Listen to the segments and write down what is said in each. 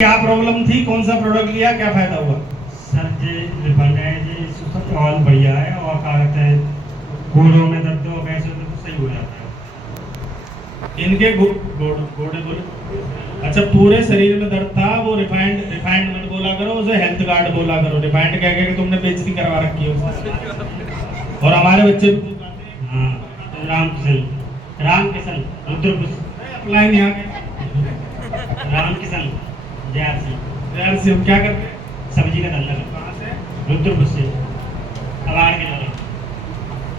क्या प्रॉब्लम थी, कौन सा प्रोडक्ट लिया, क्या फायदा हुआ? सर जी रिफंड है जी, सब ऑल बढ़िया है और क्या कहते हैं घोड़ों में दर्द हो वैसे तो सही हो जाता है इनके घोड़े बोले। अच्छा, पूरे शरीर में दर्द था, वो रिफाइंड मत बोला करो, उसे हेल्थ कार्ड बोला करो। रिफाइंड कह के तुमने बेइज्जती करवा रखी है उसकी। और हमारे बच्चे भी हाँ रामकिशन रुद्रपुर अप्लाई यहाँ के रामकिशन जय सिंह यार से क्या करते हैं? सब्जी का धंधा करता कहाँ से? है रुद्रपुर से अवार्ड के लिए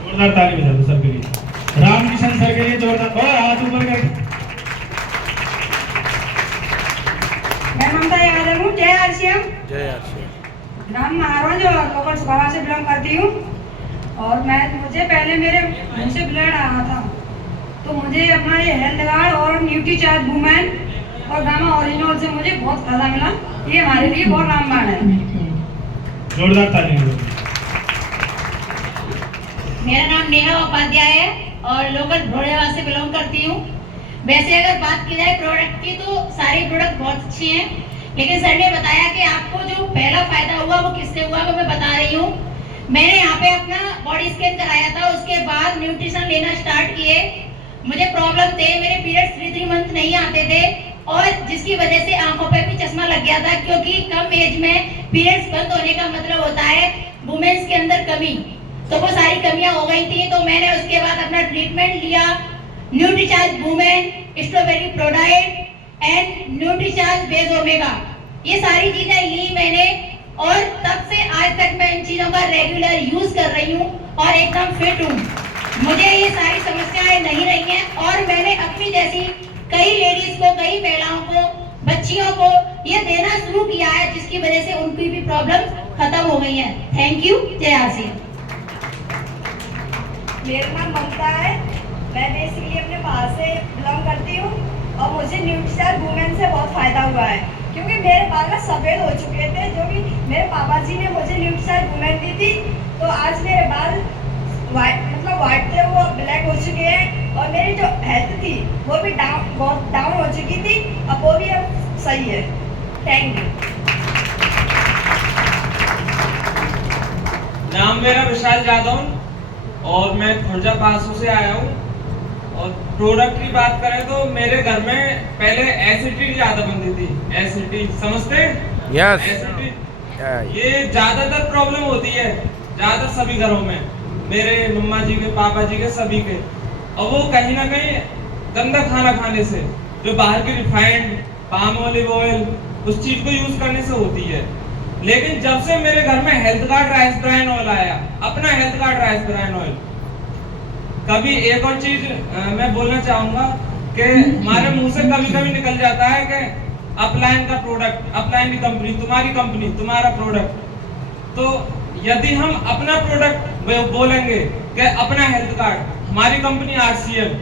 जोरदार ताली बजा दो सर के लिए, रामकिशन सर के लिए जोरदार। और हाथ ऊपर करके। मैं ममता यादव हूँ, जय आरसीएम। जय आरसीएम। ग्राम महाराज और लोकल सुखावा से बिलोंग करती हूँ। और मुझे पहले मेरे मुंह से ब्लड आ रहा था, तो मुझे अपना ये हेल्थ कार्ड और न्यूट्रीचार्ज वुमेन और गामा ओरिजिनल से मुझे बहुत फायदा मिला। ये हमारे लिए बहुत रामबाण है। जोरदार ताली बजा। मेरा नाम नेहा उपाध्याय है और लोकल भोड़ेवा से बिलोंग करती हूँ। वैसे अगर बात की जाए प्रोडक्ट की तो सारे प्रोडक्ट बहुत अच्छे हैं, लेकिन सर ने बताया कि आपको जो पहला फायदा हुआ वो किससे हुआ वो मैं बता रही हूँ। मैंने यहाँ पे अपना बॉडी स्कैन कराया था, उसके बाद न्यूट्रिशन लेना स्टार्ट किए। मुझे प्रॉब्लम थे, मेरे पीरियड्स 3 मंथ नहीं आते थे और जिसकी वजह से आंखों पे भी चश्मा लग गया था, क्योंकि कम एज में पीरियड्स बंद होने का मतलब होता है वुमेन्स के अंदर कमी। तो वो सारी कमियां हो गई थी, तो मैंने उसके बाद अपना ट्रीटमेंट लिया। Nutricharge women, strawberry ProDiet and Nutricharge base omega, ये सारी चीजें ली मैंने और तब से आज तक मैं इन चीजों का रेगुलर यूज कर रही हूँ और एकदम फिट हूँ। मुझे ये सारी समस्याएं नहीं रही हैं और मैंने अपनी जैसी कई लेडीज को, कई महिलाओं को, बच्चियों को ये देना शुरू किया है, जिसकी वजह से उनकी भी प्रॉब्लम खत्म हो गई है। थैंक यू, जय आरसीएम। मेरा नाम ममता है, मैं बेसिकली अपने बाहर से बिलोंग करती हूँ और मुझे न्यूट्रीचार्ज वुमेन से बहुत फायदा हुआ है, क्योंकि मेरे बाल ना सफेद हो चुके थे। जो भी मेरे पापा जी ने मुझे न्यूट्रीचार्ज वुमेन दी थी, तो आज मेरे बाल वाइट थे, वो ब्लैक हो चुके हैं और मेरी जो हेल्थ थी वो भी बहुत डाउन हो चुकी थी, अब वो भी अब सही है। Thank you. नाम मेरा विशाल यादव और मैं खुर्जा पासों से आया हूँ। और प्रोडक्ट की बात करें तो मेरे घर में पहले एसिडिटी ज्यादा बनती थी। एसिडिटी समझते हैं? यस। एसिडिटी ये ज्यादातर प्रॉब्लम होती है, ज्यादा सभी घरों में, मेरे मम्मा जी के, पापा जी के, सभी के। और वो कहीं ना कहीं गंदा खाना खाने से, जो बाहर की रिफाइंड पाम ऑलिव ऑयल उस चीज को यूज करने से होती है। लेकिन जब से मेरे घर में health card rice bran oil आया, अपना health card rice bran oil, कभी एक और चीज मैं बोलना चाहूंगा कि हमारे मुंह से कभी कभी निकल जाता है कि अपलाइन का प्रोडक्ट, अपलाइन की कंपनी, तुम्हारा प्रोडक्ट। तो यदि हम अपना प्रोडक्ट बोलेंगे कि अपना हेल्थ कार्ड, हमारी कंपनी आरसीएम,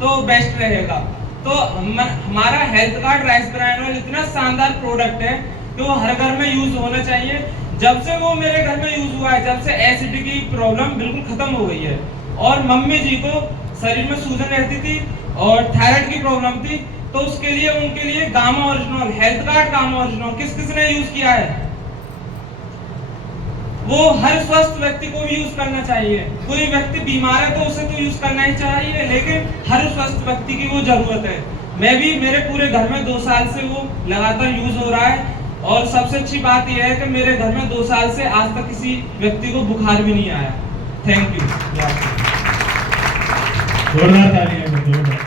तो बेस्ट रहेगा। तो हमारा health card rice bran oil इतना शानदार प्रोडक्ट है कि वो हर घर में यूज होना चाहिए। जब से वो मेरे घर में यूज हुआ है, जब से एसिडिटी की प्रॉब्लम बिल्कुल खत्म हो गई है। और मम्मी जी को शरीर में सूजन रहती थी और थायराइड की प्रॉब्लम थी, तो उसके लिए उनके लिए gamma original, health card gamma original किस ने यूज किया है? वो हर स्वस्थ व्यक्ति को भी यूज करना चाहिए। कोई व्यक्ति बीमार है तो उसे तो यूज करना ही चाहिए, लेकिन हर स्वस्थ व्यक्ति की वो जरूरत है। मैं भी, मेरे पूरे घर में 2 साल से वो लगातार यूज हो रहा है। और सबसे अच्छी बात यह है कि मेरे घर में 2 साल से आज तक किसी व्यक्ति को बुखार भी नहीं आया। Thank you. जोरदार ताली है, जोरदार।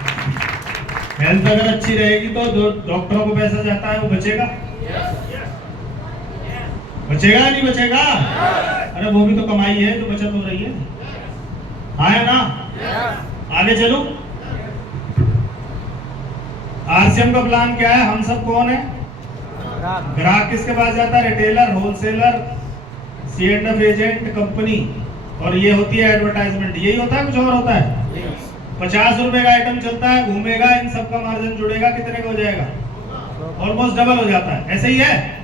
हेल्थ अगर अच्छी रहेगी तो जो डॉक्टरों को पैसा जाता है वो बचेगा, बचेगा नहीं बचेगा? अरे वो भी तो कमाई है, तो बचत हो रही है। हाँ है ना? आगे चलो। आरसीएम का प्लान क्या है? हम सब कौन है? ग्राहक किसके पास जाता है? Retailer, wholesaler, C&F agent, company. और ये होती है एडवर्टाइजमेंट। यही होता है, कुछ और होता है? 50 रुपए का आइटम चलता है, घूमेगा, इन सब का मार्जिन जुड़ेगा, कितने का हो जाएगा? ऑलमोस्ट डबल हो जाता है। ऐसे ही है।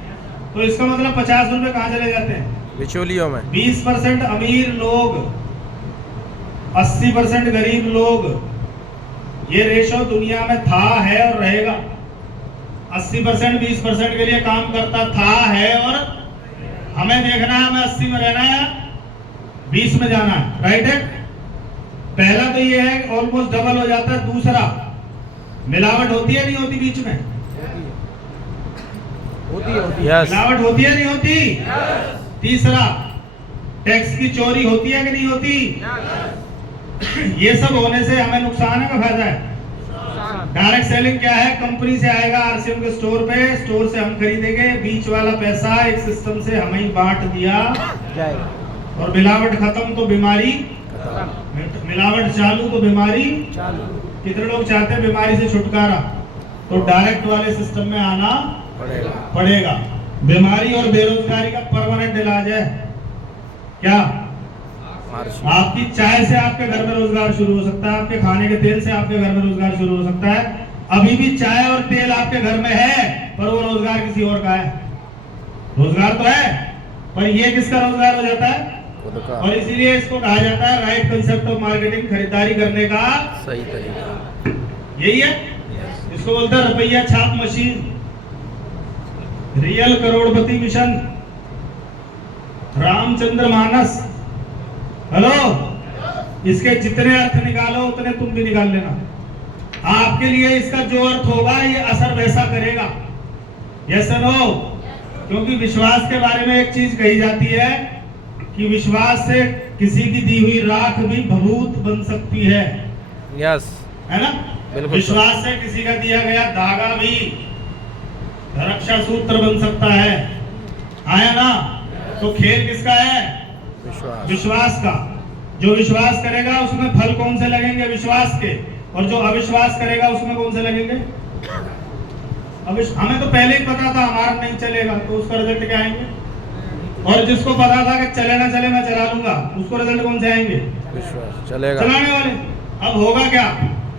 तो इसका मतलब 50 रुपए कहाँ चले जाते हैं? बिचौलियों में। 20% अमीर लोग, 80% गरीब लोग। ये रेशो दुनिया में था, है और रहेगा। 80% 20% के लिए काम करता था, है, और हमें देखना है हमें 80 में रहना है, 20 में जाना है, राइट है। पहला तो ये है ऑलमोस्ट डबल हो जाता है। दूसरा, मिलावट होती है नहीं होती बीच में? यस। मिलावट होती है नहीं होती? तीसरा, टैक्स की चोरी होती है कि नहीं होती? ये सब होने से हमें नुकसान है कि फायदा है? डायरेक्ट सेलिंग क्या है? कंपनी से आएगा आरसीएम के स्टोर पे, स्टोर से हम खरीदेंगे, बीच वाला पैसा एक सिस्टम से हमें ही बांट दिया जाएगा। और मिलावट खत्म तो बीमारी, मिलावट चालू तो बीमारी चालू कितने लोग चाहते हैं बीमारी से छुटकारा? तो डायरेक्ट वाले सिस्टम में आना पड़ेगा। बीमारी और बेरोजगारी का परमानेंट इलाज है क्या? आपकी चाय से आपके घर में रोजगार शुरू हो सकता है, आपके खाने के तेल से आपके घर में रोजगार शुरू हो सकता है। अभी भी चाय और तेल आपके घर में है, पर वो रोजगार किसी और का है। रोजगार तो है, पर ये किसका रोजगार हो जाता है? और इसीलिए इसको कहा जाता है राइट कंसेप्ट ऑफ मार्केटिंग, खरीदारी करने का सही तरीका यही है। इसको बोलते हैं रुपया छाप मशीन, रियल करोड़पति मिशन, रामचंद्र मानस। हेलो, इसके जितने अर्थ निकालो उतने तुम भी निकाल लेना। आपके लिए इसका जो अर्थ होगा ये असर वैसा करेगा। Yes no? क्योंकि विश्वास के बारे में एक चीज कही जाती है कि विश्वास से किसी की दी हुई राख भी भभूत बन सकती है। यस, है ना? बिल्कुल। विश्वास से किसी का दिया गया धागा भी रक्षा सूत्र बन सकता है। आया ना? तो खेल किसका है? विश्वास का। जो विश्वास करेगा उसमें फल कौन से लगेंगे? विश्वास के। और जो अविश्वास करेगा उसमें कौन से लगेंगे? हमें तो पहले ही पता था हमारा नहीं चलेगा, तो उसका रिजल्ट क्या आएंगे? और जिसको पता था कि चले ना चले मैं चला लूंगा, उसको रिजल्ट कौन से आएंगे? विश्वास चलेगा, चलाने वाले। अब होगा क्या?